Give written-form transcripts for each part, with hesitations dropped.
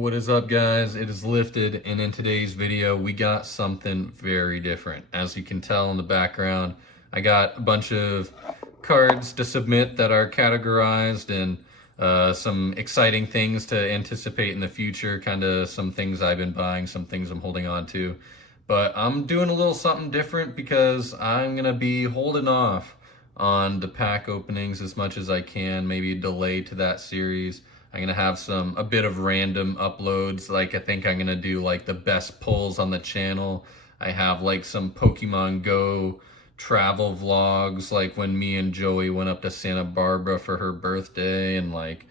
What is up, guys? It is Lifted, and in today's video we got something very different. As you can tell in the background, I got a bunch of cards to submit that are categorized, and some exciting things to anticipate in the future, kind of some things I've been buying, some things I'm holding on to. But I'm doing a little something different because I'm gonna be holding off on the pack openings as much as I can, maybe a delay to that series. I'm gonna have a bit of random uploads. Like, I think I'm gonna do like the best pulls on the channel. I have like some Pokemon Go travel vlogs, like when me and Joey went up to Santa Barbara for her birthday, and like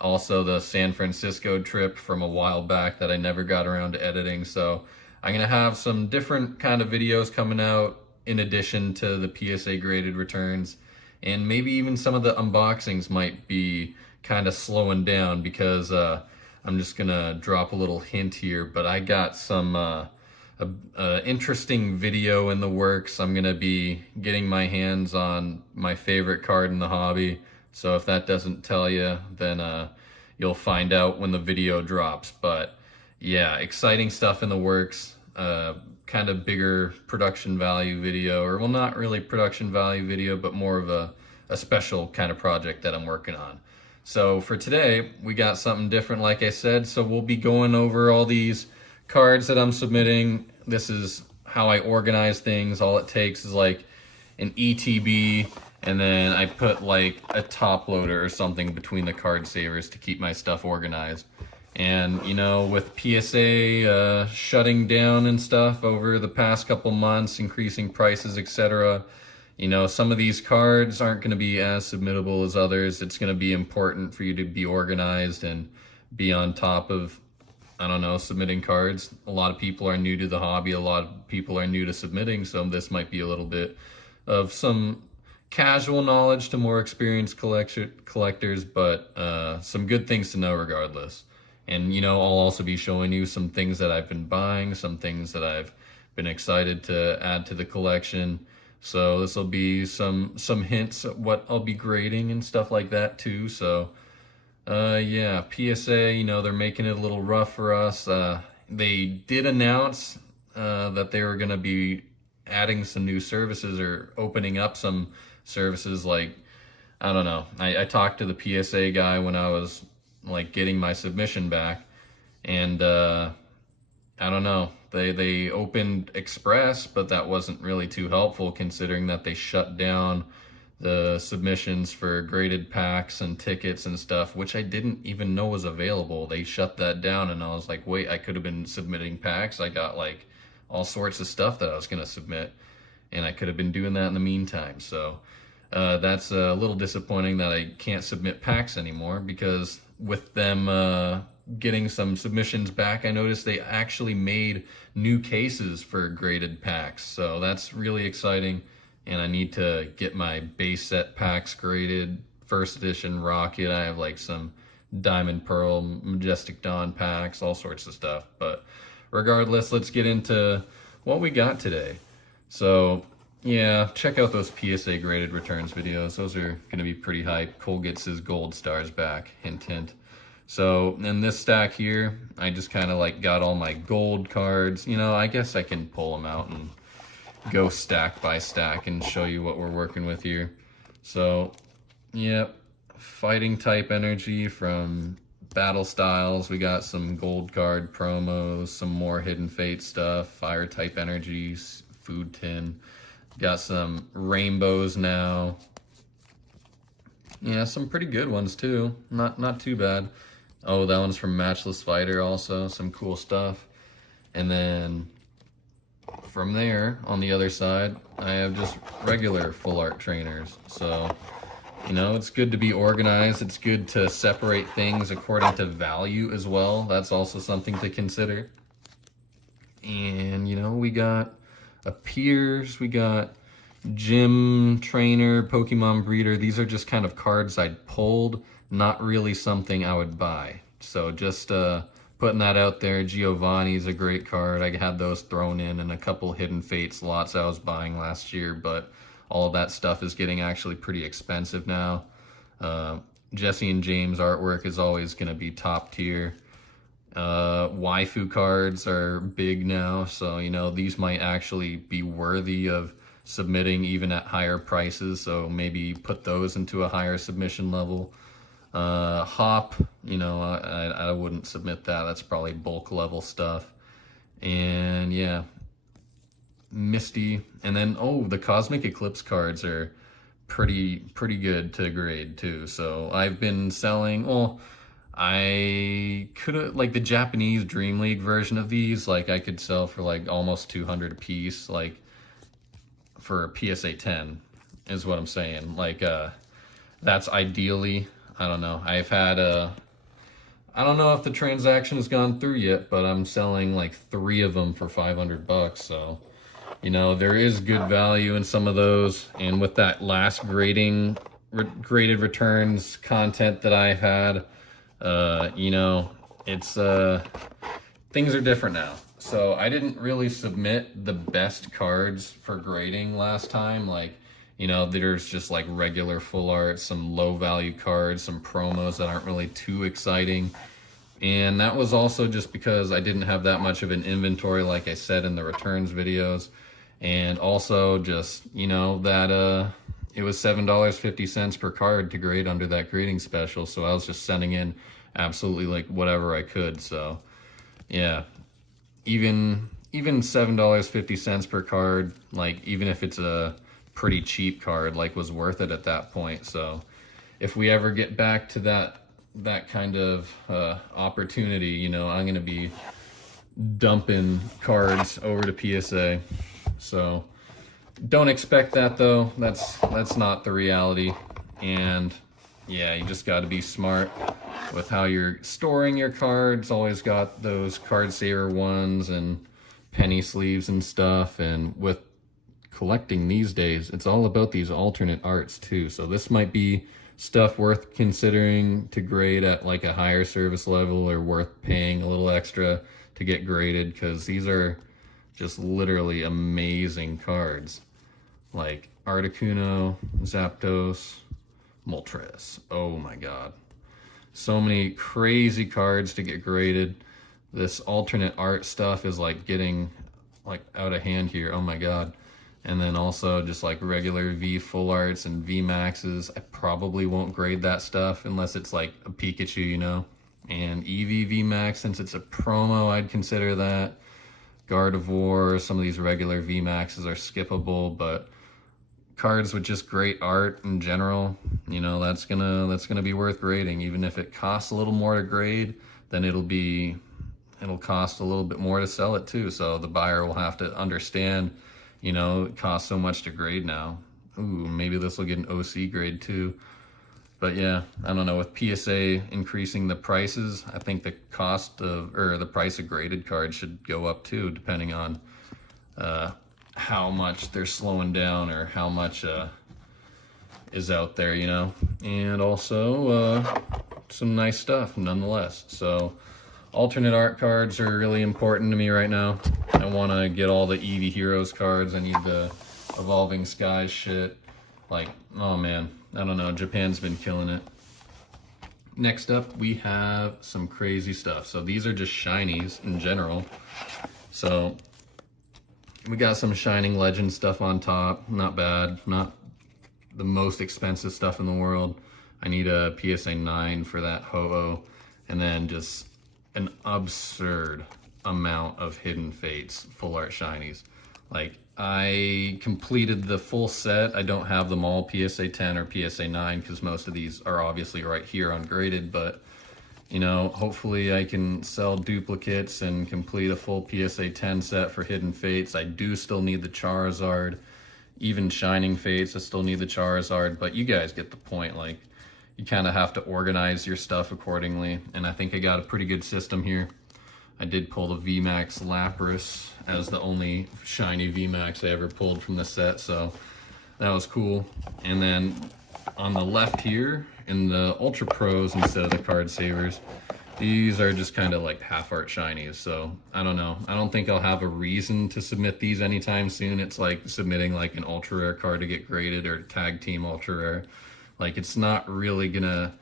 also the San Francisco trip from a while back that I never got around to editing. So I'm gonna have some different kind of videos coming out in addition to the PSA graded returns, and maybe even some of the unboxings might be kind of slowing down because I'm just gonna drop a little hint here, but I got some interesting video in the works. I'm gonna be getting my hands on my favorite card in the hobby, so if that doesn't tell you, then you'll find out when the video drops. But yeah, exciting stuff in the works. Kind of bigger production value video, or well, not really production value video, but more of a special kind of project that I'm working on. So for today, we got something different, like I said. So we'll be going over all these cards that I'm submitting. This is how I organize things. All it takes is like an ETB, and then I put like a top loader or something between the card savers to keep my stuff organized. And you know, with PSA shutting down and stuff over the past couple months, increasing prices, etc., you know, some of these cards aren't going to be as submittable as others. It's going to be important for you to be organized and be on top of, I don't know, submitting cards. A lot of people are new to the hobby. A lot of people are new to submitting. So this might be a little bit of some casual knowledge to more experienced collectors, but some good things to know regardless. And, you know, I'll also be showing you some things that I've been buying, some things that I've been excited to add to the collection. So this will be some hints at what I'll be grading and stuff like that too. So yeah, PSA, you know, they're making it a little rough for us. They did announce that they were going to be adding some new services or opening up some services. Like, I don't know, I talked to the PSA guy when I was like getting my submission back, and I don't know, they opened Express, but that wasn't really too helpful considering that they shut down the submissions for graded packs and tickets and stuff, which I didn't even know was available. They shut that down, and I was like, wait, I could have been submitting packs. I got like all sorts of stuff that I was going to submit, and I could have been doing that in the meantime. So that's a little disappointing that I can't submit packs anymore, because with them getting some submissions back, I noticed they actually made new cases for graded packs. So that's really exciting, and I need to get my base set packs graded. First edition Rocket, I have like some Diamond Pearl, Majestic Dawn packs, all sorts of stuff. But regardless, let's get into what we got today. So yeah, check out those PSA graded returns videos. Those are going to be pretty hype. Cole gets his gold stars back, hint hint. So in this stack here, I just kind of like got all my gold cards. You know, I guess I can pull them out and go stack by stack and show you what we're working with here. So, yep, fighting type energy from Battle Styles. We got some gold card promos, some more Hidden Fate stuff, fire type energies, food tin. Got some rainbows now. Yeah, some pretty good ones too. Not too bad. Oh, that one's from Matchless Fighter also. Some cool stuff. And then from there, on the other side, I have just regular full art trainers. So, you know, it's good to be organized. It's good to separate things according to value as well. That's also something to consider. And, you know, we got a Piers, we got Gym Trainer, Pokemon Breeder. These are just kind of cards I'd pulled, not really something I would buy. So just putting that out there. Giovanni's a great card. I had those thrown in, and a couple Hidden Fate slots I was buying last year, but all of that stuff is getting actually pretty expensive now. Jesse and James artwork is always going to be top tier. Waifu cards are big now, so you know these might actually be worthy of submitting even at higher prices, so maybe put those into a higher submission level. Hop, you know, I wouldn't submit that. That's probably bulk level stuff. And yeah, Misty, and then oh, the Cosmic Eclipse cards are pretty good to grade too. So I've been selling, well, I could have, like the Japanese Dream League version of these, like I could sell for like almost 200 a piece, like for a PSA 10 is what I'm saying. Like that's ideally, I don't know. I don't know if the transaction has gone through yet, but I'm selling like 3 of them for 500 bucks. So, you know, there is good value in some of those. And with that last graded returns content that I had, you know, it's, things are different now. So I didn't really submit the best cards for grading last time. Like, you know, there's just like regular full art, some low value cards, some promos that aren't really too exciting. And that was also just because I didn't have that much of an inventory, like I said in the returns videos. And also just, you know, that it was $7.50 per card to grade under that grading special. So I was just sending in absolutely like whatever I could. So yeah, even $7.50 per card, like even if it's a pretty cheap card, like was worth it at that point. So if we ever get back to that kind of opportunity, you know, I'm gonna be dumping cards over to PSA. So don't expect that though. That's not the reality. And yeah, you just got to be smart with how you're storing your cards. Always got those card saver ones and penny sleeves and stuff. And with collecting these days, it's all about these alternate arts too. So this might be stuff worth considering to grade at like a higher service level, or worth paying a little extra to get graded, because these are just literally amazing cards. Like Articuno, Zapdos, Moltres. Oh my god. So many crazy cards to get graded. This alternate art stuff is like getting like out of hand here. Oh my god. And then also just like regular V full arts and V maxes. I probably won't grade that stuff unless it's like a Pikachu, you know. And EV V max, since it's a promo, I'd consider that. Gardevoir, some of these regular V maxes are skippable, but cards with just great art in general, you know, that's gonna be worth grading. Even if it costs a little more to grade, then it'll cost a little bit more to sell it too. So the buyer will have to understand, you know, it costs so much to grade now. Ooh, maybe this will get an OC grade too. But yeah, I don't know, with PSA increasing the prices, I think the cost of, or the price of graded cards should go up too, depending on how much they're slowing down, or how much is out there, you know. And also some nice stuff nonetheless. So alternate art cards are really important to me right now. I want to get all the Eevee Heroes cards. I need the Evolving Skies shit. Like, oh man, I don't know, Japan's been killing it. Next up, we have some crazy stuff. So these are just shinies in general. So we got some Shining Legend stuff on top. Not bad, not the most expensive stuff in the world. I need a PSA 9 for that Ho-Oh. And then just an absurd amount of Hidden Fates full art shinies. Like, I completed the full set. I don't have them all PSA 10 or PSA 9 because most of these are obviously right here ungraded, but you know, hopefully I can sell duplicates and complete a full PSA 10 set for Hidden Fates. I do still need the Charizard. Even Shining Fates, I still need the Charizard, but you guys get the point. Like, you kind of have to organize your stuff accordingly, and I think I got a pretty good system here. I did pull the VMAX Lapras as the only shiny VMAX I ever pulled from the set, so that was cool. And then on the left here, in the Ultra Pros instead of the Card Savers, these are just kind of like half art shinies, so I don't know. I don't think I'll have a reason to submit these anytime soon. It's like submitting like an ultra rare card to get graded, or tag team ultra rare. Like, it's not really gonna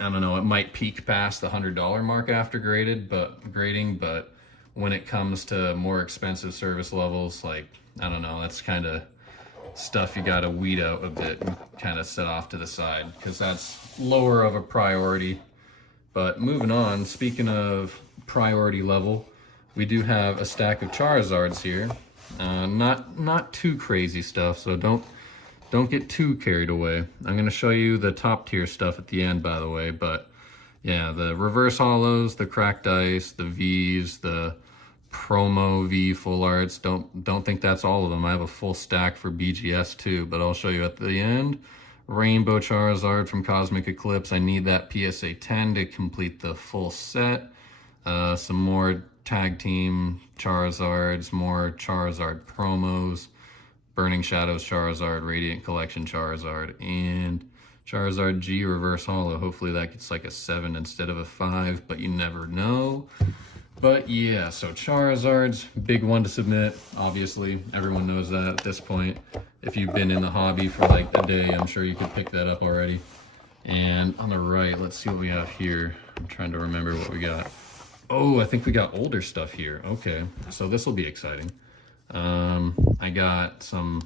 I don't know, it might peak past the $100 mark after grading, but when it comes to more expensive service levels, like, I don't know, that's kind of stuff you got to weed out a bit and kind of set off to the side, because that's lower of a priority. But moving on, speaking of priority level, we do have a stack of Charizards here. Not too crazy stuff, so don't get too carried away. I'm going to show you the top tier stuff at the end, by the way, but yeah, the reverse hollows, the cracked ice, the Vs, the promo V full arts, don't think that's all of them. I have a full stack for BGS too, but I'll show you at the end. Rainbow Charizard from Cosmic Eclipse. I need that PSA 10 to complete the full set. Some more tag team Charizards, more Charizard promos, Burning Shadows Charizard, Radiant Collection Charizard, and Charizard G reverse holo. Hopefully that gets like a 7 instead of a 5, but you never know. But yeah, so Charizard's big one to submit. Obviously, everyone knows that at this point. If you've been in the hobby for like a day, I'm sure you could pick that up already. And on the right, let's see what we have here. I'm trying to remember what we got. Oh, I think we got older stuff here. Okay, so this will be exciting. I got some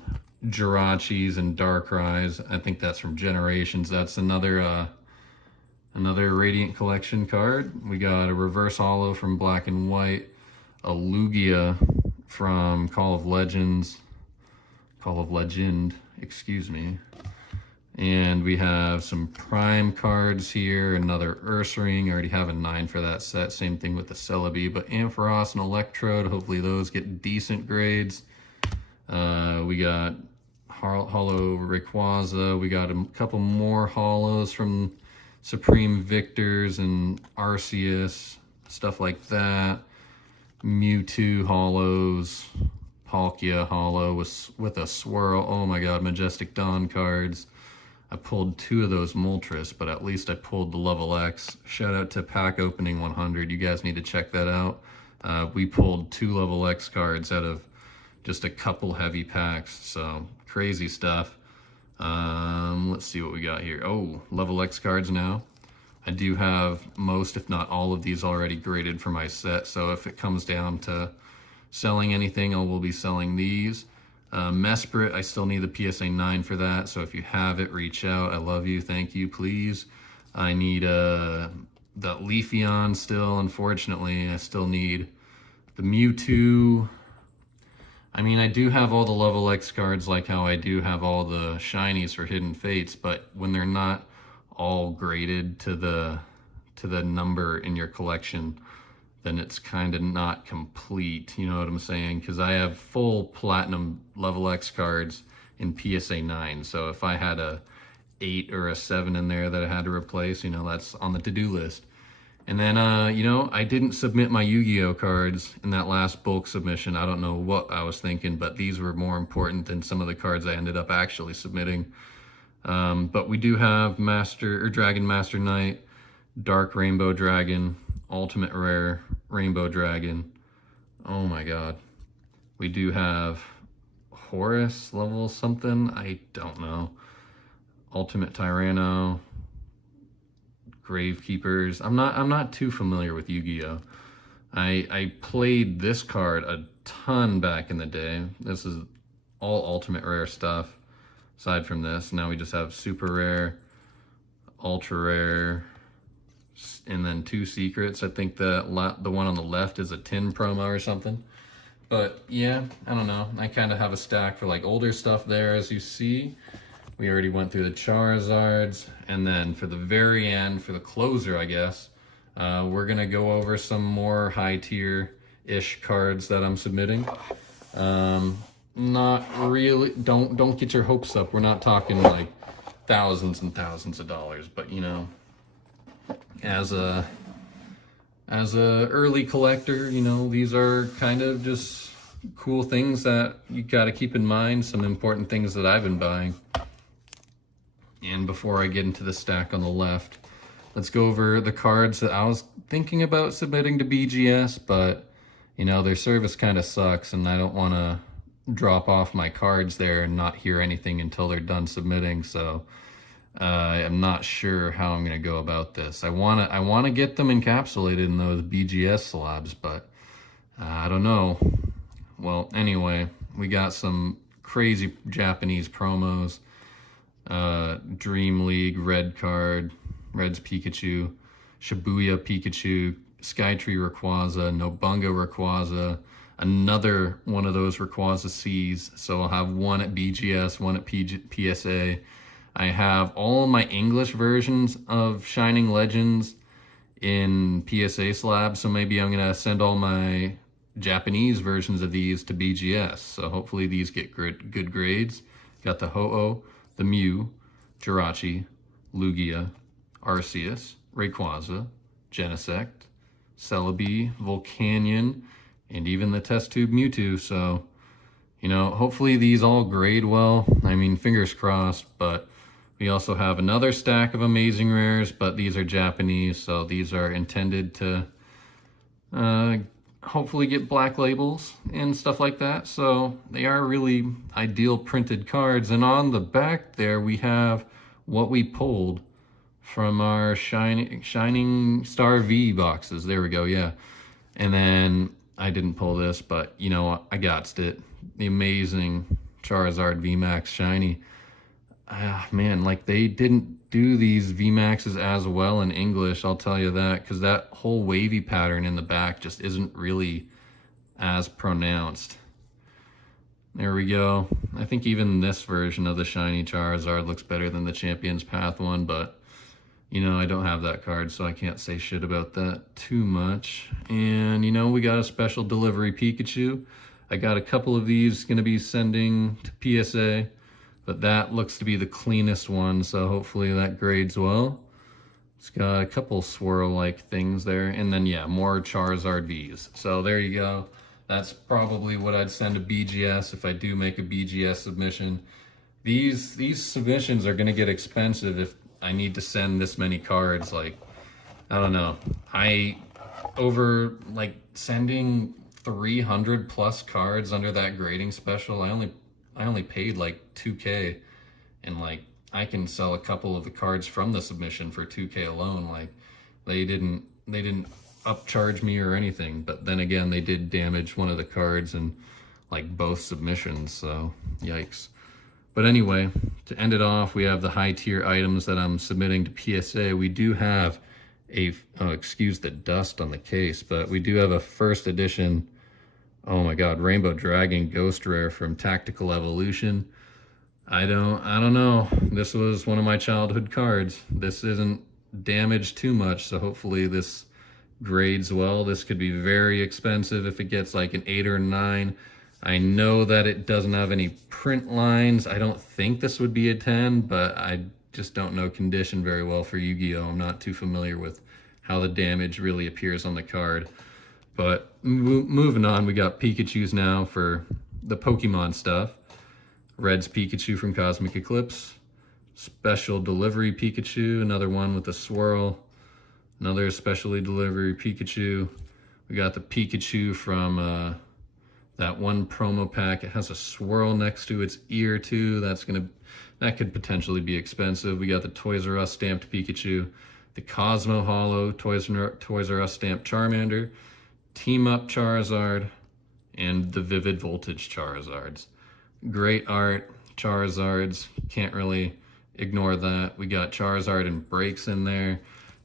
Jirachis and Darkrai's. I think that's from Generations. That's another Radiant Collection card. We got a reverse holo from Black and White, a Lugia from Call of Legend, excuse me. And we have some Prime cards here, another Ursaring. I already have a 9 for that set. Same thing with the Celebi, but Ampharos and Electrode, hopefully those get decent grades. We got holo Rayquaza. We got a couple more holos from Supreme Victors and Arceus, stuff like that. Mewtwo holos, Palkia holo with a swirl. Oh my god, Majestic Dawn cards. I pulled 2 of those Moltres, but at least I pulled the level X. Shout out to Pack Opening 100. You guys need to check that out. We pulled 2 level X cards out of just a couple heavy packs, so crazy stuff. Let's see what we got here. Oh, level X cards now. I do have most, if not all of these already graded for my set, so if it comes down to selling anything, I will be selling these. Mesprit, I still need the PSA 9 for that, so if you have it, reach out. I love you, thank you, please. I need the Leafeon still, unfortunately. I still need the Mewtwo. I mean, I do have all the level X cards, like how I do have all the shinies for Hidden Fates, but when they're not all graded to the number in your collection, then it's kind of not complete, you know what I'm saying? Because I have full platinum level X cards in PSA 9, so if I had a 8 or a 7 in there that I had to replace, you know, that's on the to-do list. And then, you know, I didn't submit my Yu-Gi-Oh cards in that last bulk submission. I don't know what I was thinking, but these were more important than some of the cards I ended up actually submitting. But we do have Dragon Master Knight, Dark Rainbow Dragon, Ultimate Rare Rainbow Dragon. Oh my god. We do have Horus level something, I don't know. Ultimate Tyranno, Gravekeepers. I'm not too familiar with Yu-Gi-Oh. I played this card a ton back in the day. This is all Ultimate Rare stuff. Aside from this, now we just have Super Rare, Ultra Rare, and then 2 secrets. I think the one on the left is a tin promo or something. But yeah, I don't know. I kind of have a stack for like older stuff there, as you see. We already went through the Charizards, and then for the very end, for the closer, I guess, we're gonna go over some more high tier-ish cards that I'm submitting. Not really. Don't get your hopes up. We're not talking like thousands and thousands of dollars, but you know, as a early collector, you know, these are kind of just cool things that you got to keep in mind. Some important things that I've been buying. And before I get into the stack on the left, let's go over the cards that I was thinking about submitting to BGS, but you know, their service kind of sucks, and I don't want to drop off my cards there and not hear anything until they're done submitting. So I'm not sure how I'm gonna go about this. I wanna get them encapsulated in those BGS slabs, but I don't know. Well, anyway, we got some crazy Japanese promos. Dream League red card, Red's Pikachu, Shibuya Pikachu, Skytree Rayquaza, Nobunga Rayquaza, another one of those Rayquaza C's. So I'll have one at BGS, one at PSA. I have all my English versions of Shining Legends in PSA slabs, so maybe I'm gonna send all my Japanese versions of these to BGS. So hopefully these get good grades. Got the Ho-Oh, the Mew, Jirachi, Lugia, Arceus, Rayquaza, Genesect, Celebi, Volcanion, and even the test tube Mewtwo. So, you know, hopefully these all grade well. I mean, fingers crossed, but we also have another stack of amazing rares, but these are Japanese, so these are intended to hopefully get black labels and stuff like that. So they are really ideal printed cards. And on the back there, we have what we pulled from our Shining Star V boxes. There we go, yeah. And then I didn't pull this, but you know, I got it. The amazing Charizard VMAX Shiny. Man, like they didn't do these VMAXs as well in English, I'll tell you that, because that whole wavy pattern in the back just isn't really as pronounced. There we go. I think even this version of the shiny Charizard looks better than the Champions Path one, but you know, I don't have that card, so I can't say shit about that too much. And you know, we got a special delivery Pikachu. I got a couple of these gonna be sending to PSA, but that looks to be the cleanest one, so hopefully that grades well. It's got a couple swirl-like things there, and then yeah, more Charizard Vs. So there you go. That's probably what I'd send to BGS if I do make a BGS submission. These submissions are gonna get expensive if I need to send this many cards. Like, I don't know. Over like sending 300 plus cards under that grading special, I only paid like 2K, and like I can sell a couple of the cards from the submission for 2K alone. Like they didn't upcharge me or anything, but then again, they did damage one of the cards in like both submissions, so yikes. But anyway, to end it off, we have the high tier items that I'm submitting to PSA. We do have excuse the dust on the case, but we do have a first edition, oh my god, Rainbow Dragon Ghost Rare from Tactical Evolution. I don't know. This was one of my childhood cards. This isn't damaged too much, so hopefully this grades well. This could be very expensive if it gets like an 8 or 9. I know that it doesn't have any print lines. I don't think this would be a 10, but I just don't know condition very well for Yu-Gi-Oh! I'm not too familiar with how the damage really appears on the card. But moving on, we got Pikachus now for the Pokemon stuff. Red's Pikachu from Cosmic Eclipse. Special delivery Pikachu, another one with a swirl. Another specially delivery Pikachu. We got the Pikachu from that one promo pack. It has a swirl next to its ear too. That could potentially be expensive. We got the Toys R Us stamped Pikachu, the Cosmo Holo Toys R Us stamped Charmander, Team Up Charizard, and the Vivid Voltage Charizards. Great art, Charizards, can't really ignore that. We got Charizard and Breaks in there.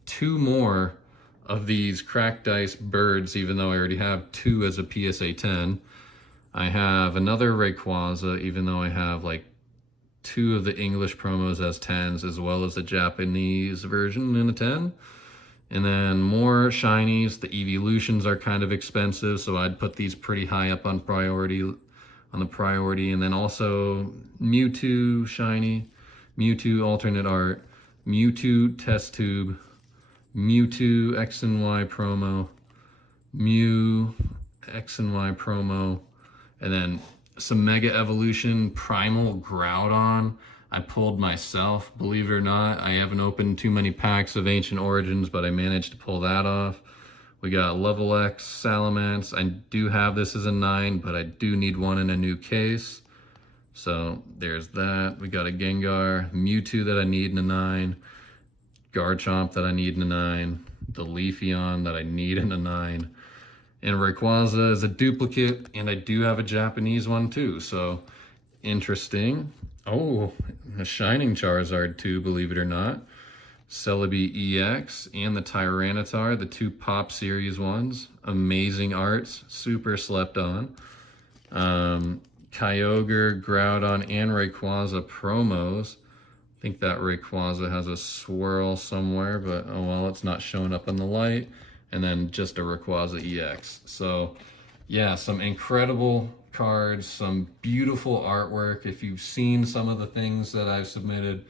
2 more of these Cracked Ice Birds, even though I already have 2 as a PSA 10. I have another Rayquaza, even though I have like 2 of the English promos as 10s, as well as the Japanese version in a 10. And then more shinies. The Evolutions are kind of expensive, so I'd put these pretty high up on the priority. And then also Mewtwo shiny, Mewtwo alternate art, Mewtwo test tube, Mewtwo X and Y promo, Mew X and Y promo, and then some Mega Evolution Primal Groudon. I pulled myself, believe it or not. I haven't opened too many packs of Ancient Origins, but I managed to pull that off. We got Level X Salamence. I do have this as a 9, but I do need one in a new case. So there's that. We got a Gengar, Mewtwo that I need in a 9, Garchomp that I need in a 9, the Leafeon that I need in a 9, and Rayquaza is a duplicate, and I do have a Japanese one too, so interesting. Oh, a Shining Charizard too, believe it or not. Celebi EX and the Tyranitar, the 2 Pop Series ones. Amazing arts, super slept on. Kyogre, Groudon, and Rayquaza promos. I think that Rayquaza has a swirl somewhere, but oh well, it's not showing up in the light. And then just a Rayquaza EX. So yeah, some incredible cards, some beautiful artwork. If you've seen some of the things that I've submitted,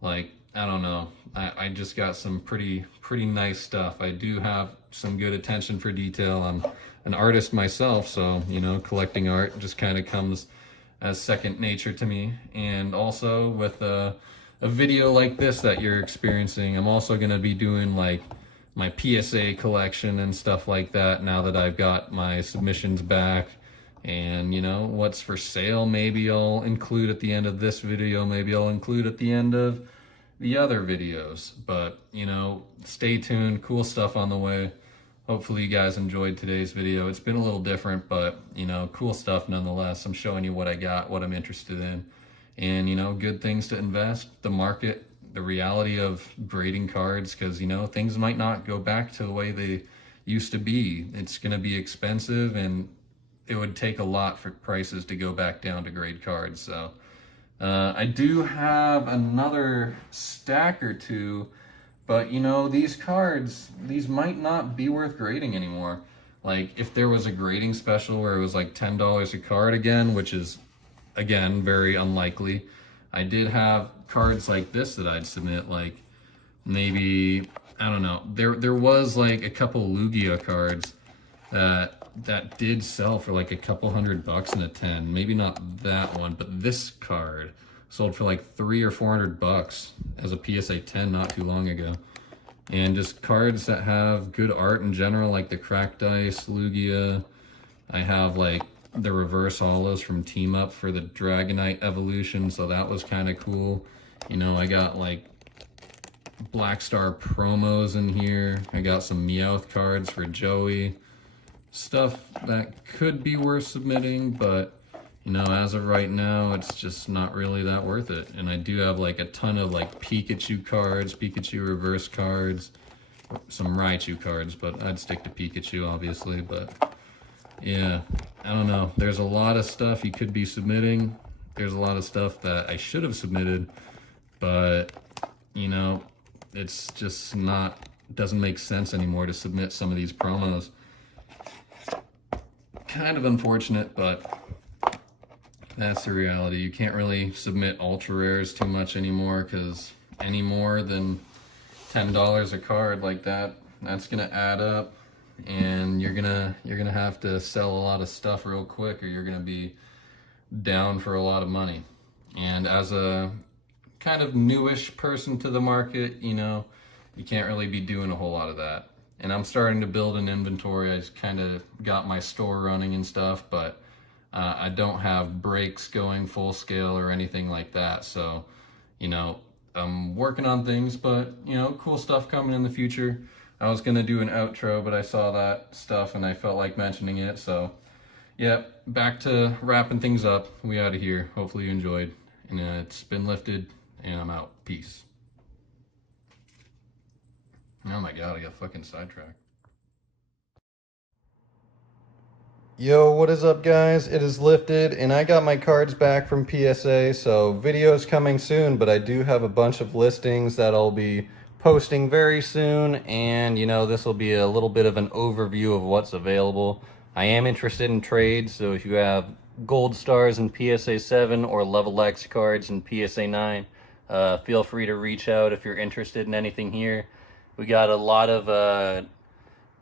like, I don't know, I just got some pretty nice stuff. I do have some good attention for detail. I'm an artist myself, so, you know, collecting art just kind of comes as second nature to me. And also with a video like this that you're experiencing, I'm also going to be doing like my PSA collection and stuff like that now that I've got my submissions back. And, you know, what's for sale maybe I'll include at the end of this video, maybe I'll include at the end of the other videos. But, you know, stay tuned, cool stuff on the way. Hopefully you guys enjoyed today's video. It's been a little different, but, you know, cool stuff nonetheless. I'm showing you what I got, what I'm interested in, and, you know, good things to invest, the market, the reality of grading cards, because, you know, things might not go back to the way they used to be. It's going to be expensive, and it would take a lot for prices to go back down to grade cards. So I do have another stack or two, but, you know, these cards, these might not be worth grading anymore. Like, if there was a grading special where it was like $10 a card again, which is, again, very unlikely. I did have cards like this that I'd submit, like, maybe, I don't know, there was like a couple Lugia cards that did sell for like a couple $100 in a 10. Maybe not that one, but this card sold for like $300 or $400 as a PSA 10 not too long ago. And just cards that have good art in general, like the Cracked Ice Lugia. I have like the reverse holos from Team Up for the Dragonite evolution, so that was kind of cool. You know, I got like Black Star promos in here. I got some Meowth cards for Joey. Stuff that could be worth submitting, but, you know, as of right now, it's just not really that worth it. And I do have like a ton of like Pikachu cards, Pikachu reverse cards, some Raichu cards, but I'd stick to Pikachu obviously. But yeah, I don't know. There's a lot of stuff you could be submitting. There's a lot of stuff that I should have submitted, but, you know, it's just not, doesn't make sense anymore to submit some of these promos. Kind of unfortunate, but that's the reality. You can't really submit ultra rares too much anymore, because any more than $10 a card like that, that's gonna add up, and you're gonna have to sell a lot of stuff real quick, or you're gonna be down for a lot of money. And as a kind of newish person to the market, you know, you can't really be doing a whole lot of that. And I'm starting to build an inventory. I just kind of got my store running and stuff, but I don't have breaks going full scale or anything like that. So, you know, I'm working on things, but, you know, cool stuff coming in the future. I was going to do an outro, but I saw that stuff and I felt like mentioning it. So, yeah, back to wrapping things up. We out of here. Hopefully you enjoyed. And it's been lifted, and I'm out. Peace. Oh my god, I got fucking sidetracked. Yo, what is up, guys? It is lifted, and I got my cards back from PSA, so video's coming soon, but I do have a bunch of listings that I'll be posting very soon, and, you know, this will be a little bit of an overview of what's available. I am interested in trades, so if you have gold stars in PSA 7 or level X cards in PSA 9, feel free to reach out if you're interested in anything here. We got a lot of,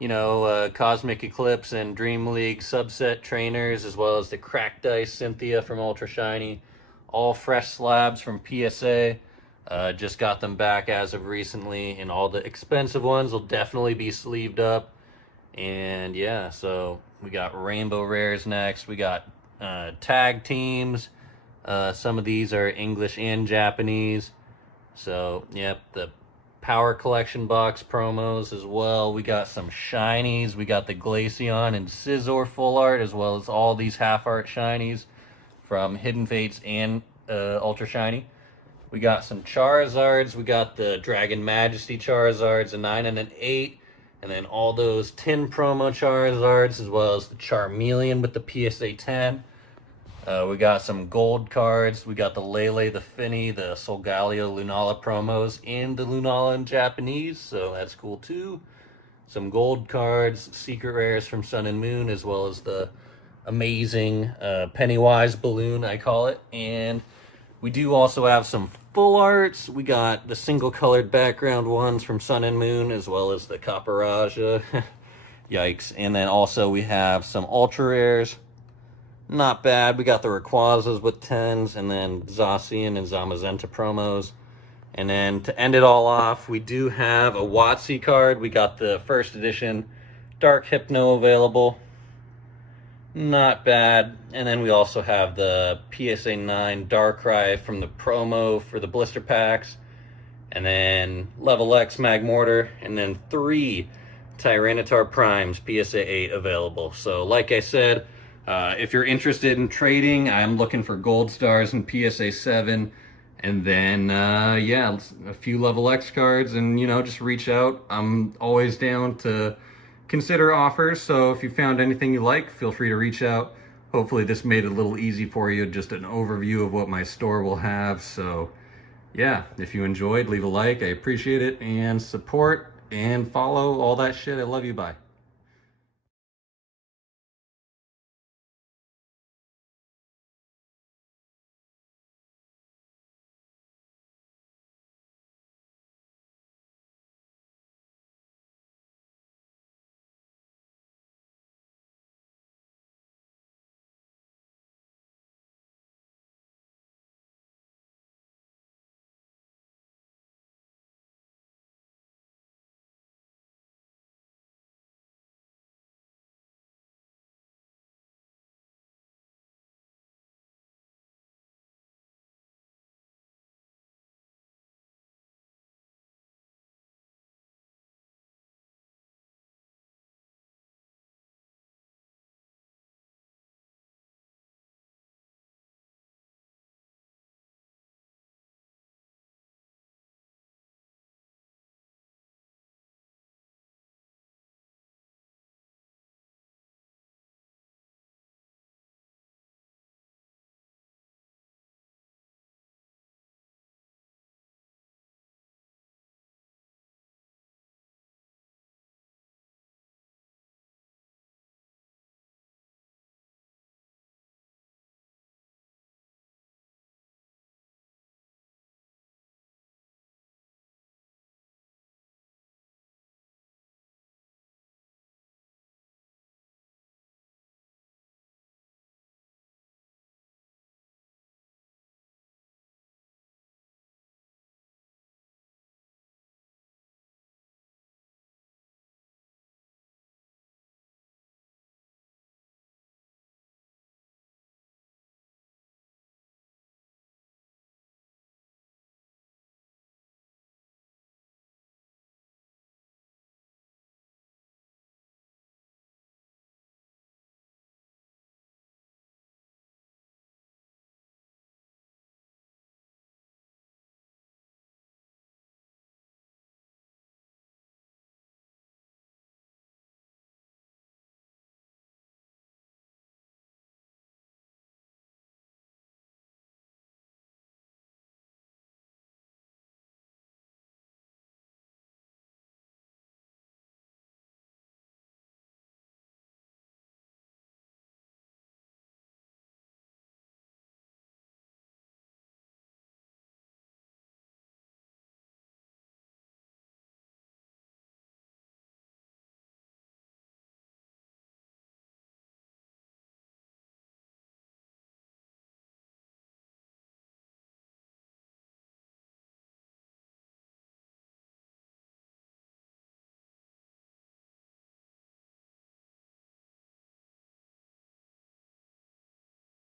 you know, Cosmic Eclipse and Dream League subset trainers, as well as the Cracked Ice Cynthia from Ultra Shiny. All fresh slabs from PSA. Just got them back as of recently, and all the expensive ones will definitely be sleeved up. And yeah, so we got Rainbow Rares next. We got tag teams. Some of these are English and Japanese. So, yep, the Power Collection box promos as well. We got some shinies. We got the Glaceon and Scizor full art, as well as all these half art shinies from Hidden Fates and Ultra Shiny. We got some Charizards. We got the Dragon Majesty Charizards, a 9 and an 8. And then all those 10 promo Charizards, as well as the Charmeleon with the PSA 10. We got some gold cards. We got the Lele, the Finny, the Solgaleo, Lunala promos, and the Lunala in Japanese, so that's cool too. Some gold cards, secret rares from Sun and Moon, as well as the amazing Pennywise balloon, I call it. And we do also have some full arts. We got the single colored background ones from Sun and Moon, as well as the Caparaja. Yikes. And then also we have some ultra rares. Not bad. We got the Rayquazas with 10s, and then Zacian and Zamazenta promos. And then to end it all off, we do have a WotC card. We got the first edition Dark Hypno available. Not bad. And then we also have the PSA 9 Darkrai from the promo for the blister packs. And then Level X Magmortar. And then 3 Tyranitar Primes PSA 8 available. So like I said, if you're interested in trading, I'm looking for gold stars and PSA 7. And then, yeah, a few Level X cards, and, you know, just reach out. I'm always down to consider offers, so if you found anything you like, feel free to reach out. Hopefully this made it a little easy for you, just an overview of what my store will have. So, yeah, if you enjoyed, leave a like. I appreciate it, and support and follow, all that shit. I love you. Bye.